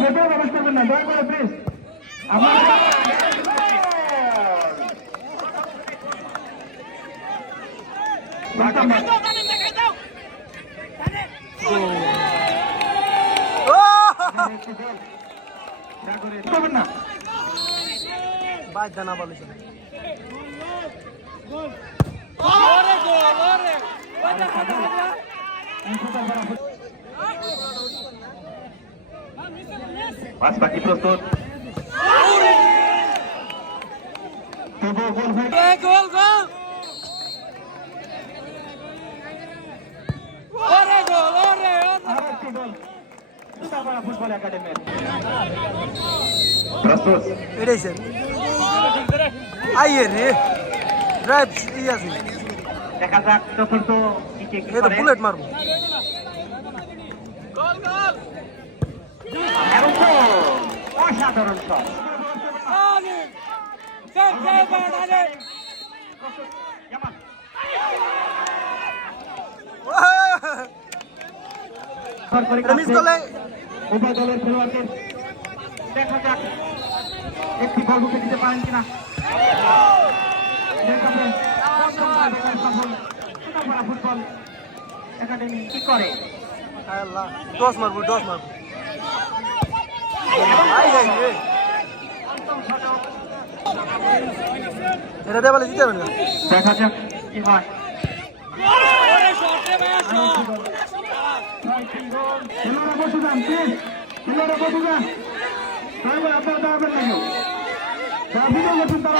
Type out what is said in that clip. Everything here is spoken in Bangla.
ভেতরে প্রবেশ করবেন না, দয়া করে প্লিজ। করবেন না বাদ জানা বলেছে পাঁচ বাকি প্রস্তুত। ফুটবল একাডেমির প্রস্তুত। এটাই স্যার আইয়ে রে ড্রাইভ ই আছে দেখা যাক চতুর্থ এই তো বুলেট মারবো অসাধারণ শট। উভয় দলের খেলোয়াড়দের দেখা যাক একটি বল ঢুকে দিতে পারেন কিনা। ফুটবল একাডেমি কি করে? দশ মারবো এটা দেবালে জিতে যাবেন না। দেখা যাক কি হয়। খেলোয়াড়রা বসে যান, প্লিজ খেলোয়াড়রা বসে যান। আপনারা দাঁড়াবেন না, কেউ যারা ভিডিও করছেন তারা